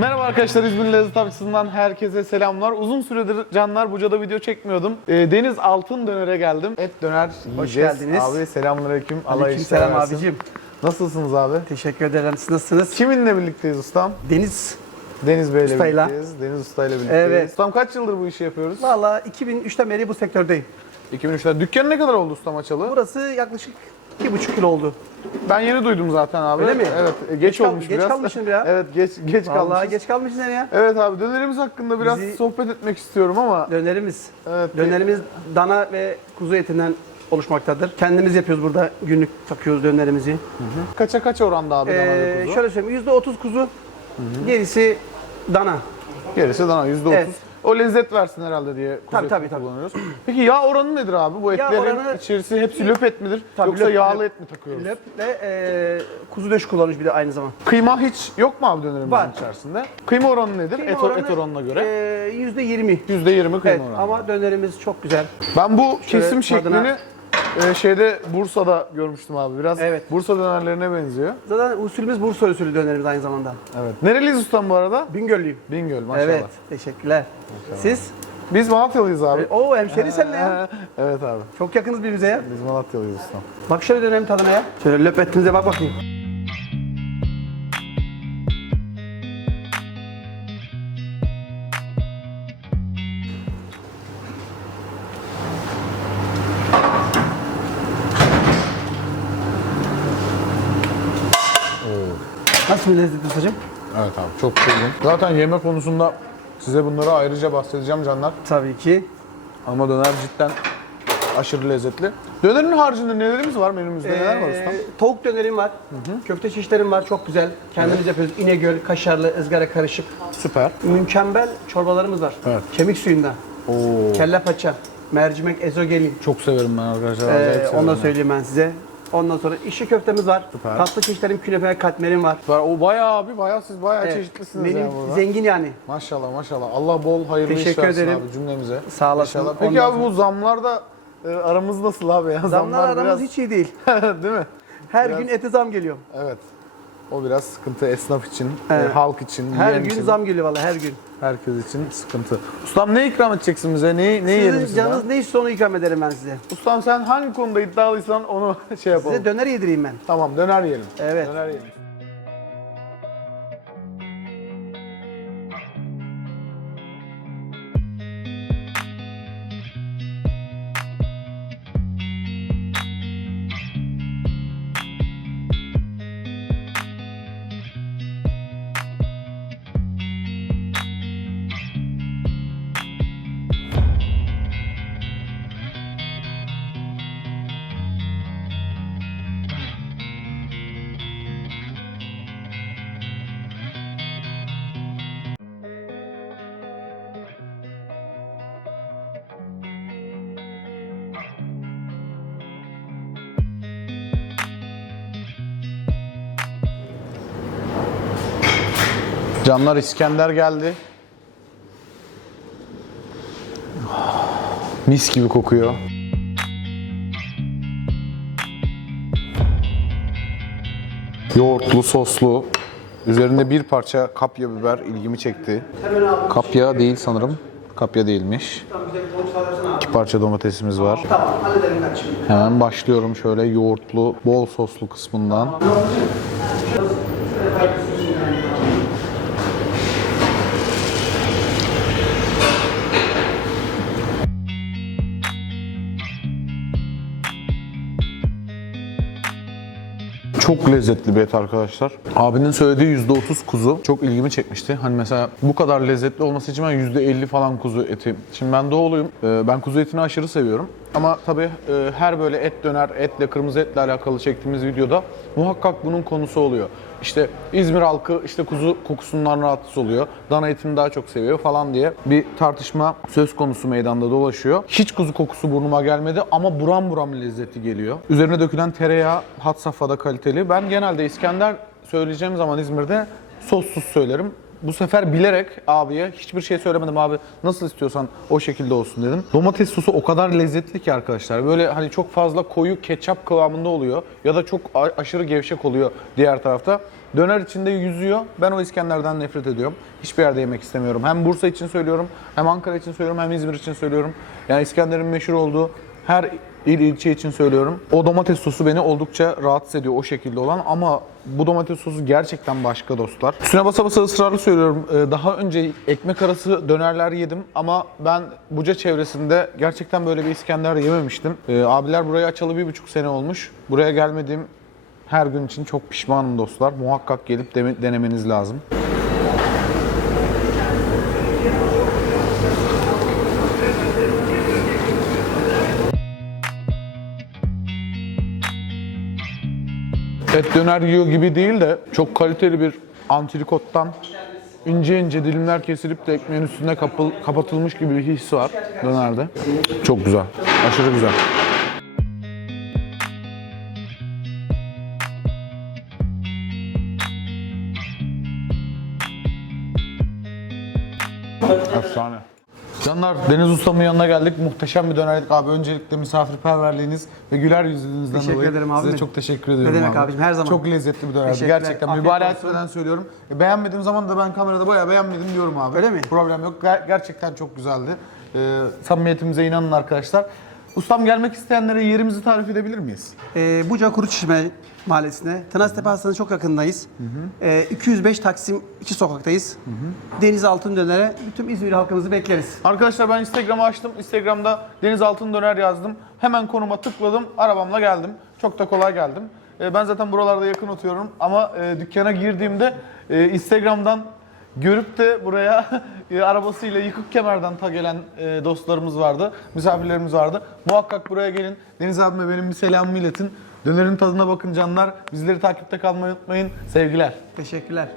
Merhaba arkadaşlar İzmir Lezzet Avcısı'ndan herkese selamlar. Uzun süredir canlar Buca'da video çekmiyordum. Ee, Deniz Altın Döner'e geldim. Et döner yiyeceğiz. geldiniz. Abi selamünaleyküm. Allah işler versin. abicim. Nasılsınız abi? Teşekkür ederim. Siz nasılsınız? Kiminle birlikteyiz ustam? Deniz. Deniz Bey'le Ustayla. birlikteyiz. Deniz Usta'yla birlikteyiz. Evet. Ustam kaç yıldır bu işi yapıyoruz? Valla 2003'ten beri bu sektördeyim. 2003'te. Dükkan ne kadar oldu ustam açalı? Burası yaklaşık 2,5 yıl oldu. Ben yeni duydum zaten abi. Öyle mi? Evet. e, Geç, Geç kal- olmuş geç biraz. kalmışsın biraz. evet geç geç Vallahi kalmışız. geç kalmışsın ya. Evet abi dönerimiz hakkında biraz Bizi- sohbet etmek istiyorum ama Dönerimiz. evet. Dönerimiz dana ve kuzu etinden oluşmaktadır. Kendimiz yapıyoruz burada. Günlük takıyoruz dönerimizi. Kaça kaç oranda abi dana ve Ee, kuzu? şöyle söyleyeyim %30 kuzu. Gerisi dana. Gerisi dana %30. Evet. O lezzet versin herhalde diye Tabii, tabii, tabii. kullanıyoruz. Peki yağ oranı nedir abi? Bu Yağ etlerin oranı- içerisi hepsi löp et midir? Tabii, Yoksa löp- yağlı et mi takıyoruz? Löp ve e, kuzu döş kullanıyoruz bir de aynı zaman. Kıyma hiç yok mu abi dönerimizin Var. içerisinde? Kıyma oranı nedir? Et, et oranına göre. E, %20. %20 kıyma Evet oranı. ama dönerimiz çok güzel. Ben bu Şöyle kesim tadına- şeklini e, şeyde Bursa'da görmüştüm abi. Biraz Evet. Bursa dönerlerine benziyor. Zaten usulümüz Bursa usulü dönerimiz aynı zamanda. Evet. Nereliyiz ustam bu arada? Bingöllüyüm. Bingöl maşallah. Evet, teşekkürler. Siz? Biz Malatyalıyız abi. Oo hemşeri sen ne ya? evet abi. Çok yakınız birbirimize ya. Biz Malatyalıyız ustam. Bak şöyle dönelim tadına ya. Şöyle löp etimize bak bakayım. Nasıl bir lezzet ustacığım? Evet abi çok sevdim. Zaten yemek konusunda size bunları ayrıca bahsedeceğim canlar. Tabii ki. Ama döner cidden aşırı lezzetli. Dönerin haricinde nelerimiz var menümüzde? Neler var Ee, ustam? tavuk dönerim var. Köfte çeşitlerim var. Çok güzel. Kendimiz yapıyoruz. İnegöl, kaşarlı, ızgara karışık. Süper. Mükemmel çorbalarımız var. Evet. Kemik suyundan. Oo. Kelle paça, mercimek, ezogelin. Çok severim ben arkadaşlar. Ee, onu da söyleyeyim ben size. Ondan sonra işi köftemiz var. Süper. Tatlı çeşitlerim, künefe, katmerim var. Süper. O bayağı abi bayağı siz bayağı Evet. çeşitlisiniz Menü ya burada. zengin yani. Maşallah maşallah. Allah bol hayırlı Teşekkür versin ederim. abi cümlemize. Sağ olasın. İnşallah. Peki Ondan abi bu zamlarda e, aramız nasıl abi ya? Zamlar aramız hiç iyi değil. değil mi? Her Biraz- gün ete zam geliyor. Evet. O biraz sıkıntı esnaf için, e, Evet. halk için, Her gün için, zam geliyor vallahi her gün. herkes için sıkıntı. Ustam ne ikram edeceksin bize? Ne, ne yiyelim Sizin sizden? canınız ne istiyorsa onu ikram ederim ben size. Ustam sen hangi konuda iddialıysan onu şey yapalım. Size döner yedireyim ben. Tamam döner yiyelim. Evet. Döner yiyelim. Canlar İskender geldi. Mis gibi kokuyor. Yoğurtlu, soslu. Üzerinde bir parça kapya biber ilgimi çekti. Kapya değil sanırım. Kapya değilmiş. Bir parça domatesimiz var. Hemen başlıyorum şöyle yoğurtlu, bol soslu kısmından. Çok lezzetli bir et arkadaşlar. Abinin söylediği %30 kuzu çok ilgimi çekmişti. Hani mesela bu kadar lezzetli olması için ben %50 falan kuzu eti. Şimdi ben doğuluyum. Ee, Ben kuzu etini aşırı seviyorum. Ama tabii e, her böyle et döner, etle, kırmızı etle alakalı çektiğimiz videoda muhakkak bunun konusu oluyor. İşte İzmir halkı işte kuzu kokusundan rahatsız oluyor. Dana etini daha çok seviyor falan diye bir tartışma söz konusu meydanda dolaşıyor. Hiç kuzu kokusu burnuma gelmedi ama buram buram lezzeti geliyor. Üzerine dökülen tereyağı had safhada kaliteli. Ben genelde İskender söyleyeceğim zaman İzmir'de sossuz söylerim. Bu sefer bilerek abiye hiçbir şey söylemedim abi nasıl istiyorsan o şekilde olsun dedim. Domates sosu o kadar lezzetli ki arkadaşlar. Böyle hani çok fazla koyu ketçap kıvamında oluyor ya da çok aşırı gevşek oluyor diğer tarafta. Döner içinde yüzüyor. Ben o İskender'den nefret ediyorum. Hiçbir yerde yemek istemiyorum. Hem Bursa için söylüyorum, hem Ankara için söylüyorum, hem İzmir için söylüyorum. Yani İskender'in meşhur olduğu her il ilçe için söylüyorum. O domates sosu beni oldukça rahatsız ediyor o şekilde olan ama bu domates sosu gerçekten başka dostlar. Üstüne basa basa ısrarlı söylüyorum. Ee, Daha önce ekmek arası dönerler yedim ama ben Buca çevresinde gerçekten böyle bir İskender yememiştim. Ee, Abiler burayı açalı bir buçuk sene olmuş. Buraya gelmediğim her gün için çok pişmanım dostlar. Muhakkak gelip denemeniz lazım. Et döner yiyor gibi değil de çok kaliteli bir antrikottan ince ince dilimler kesilip de ekmeğin üstüne kapıl, kapatılmış gibi bir his var dönerde. Çok güzel. Aşırı güzel. Canlar Deniz Ustam'ın yanına geldik. Muhteşem bir döner yedik abi. Öncelikle misafirperverliğiniz ve güler yüzünüzden Teşekkür dolayı ederim abi. size çok teşekkür ediyorum demek abi. abicim, her zaman. Çok lezzetli bir dönerdi. Gerçekten Afiyet olsun. etmeden söylüyorum. E, beğenmediğim zaman da ben kamerada bayağı beğenmedim diyorum abi. Öyle mi? Problem yok. Ger- gerçekten çok güzeldi. E, samimiyetimize inanın arkadaşlar. Ustam gelmek isteyenlere yerimizi tarif edebilir miyiz? Ee, Buca Kuruçeşme Mahallesi'ne, Tınaztepe Hastanesi'nin çok yakındayız. Ee, 205 Taksim 2 sokaktayız. Deniz Altın Döner'e bütün İzmir halkımızı bekleriz. Arkadaşlar ben Instagram'ı açtım. Instagram'da Deniz Altın Döner yazdım. Hemen konuma tıkladım. Arabamla geldim. Çok da kolay geldim. E, ben zaten buralarda yakın oturuyorum. Ama e, dükkana girdiğimde e, Instagram'dan görüp de buraya e, arabasıyla yıkık kemerden ta gelen e, dostlarımız vardı. Misafirlerimiz vardı. Muhakkak buraya gelin. Deniz abime benim bir selamımı iletin. Dönerin tadına bakın canlar. Bizleri takipte kalmayı unutmayın. Sevgiler. Teşekkürler.